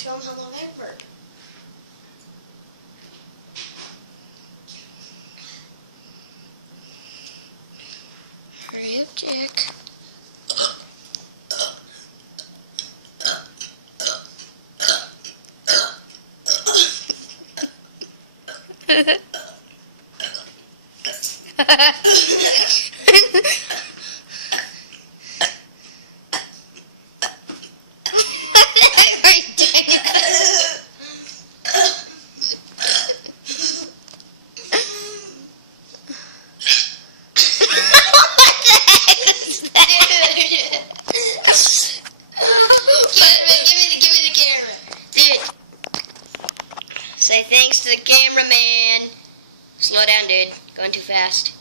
show them how long they work. Hurry up, Jack. Say thanks to the cameraman. Slow down, dude. Going too fast.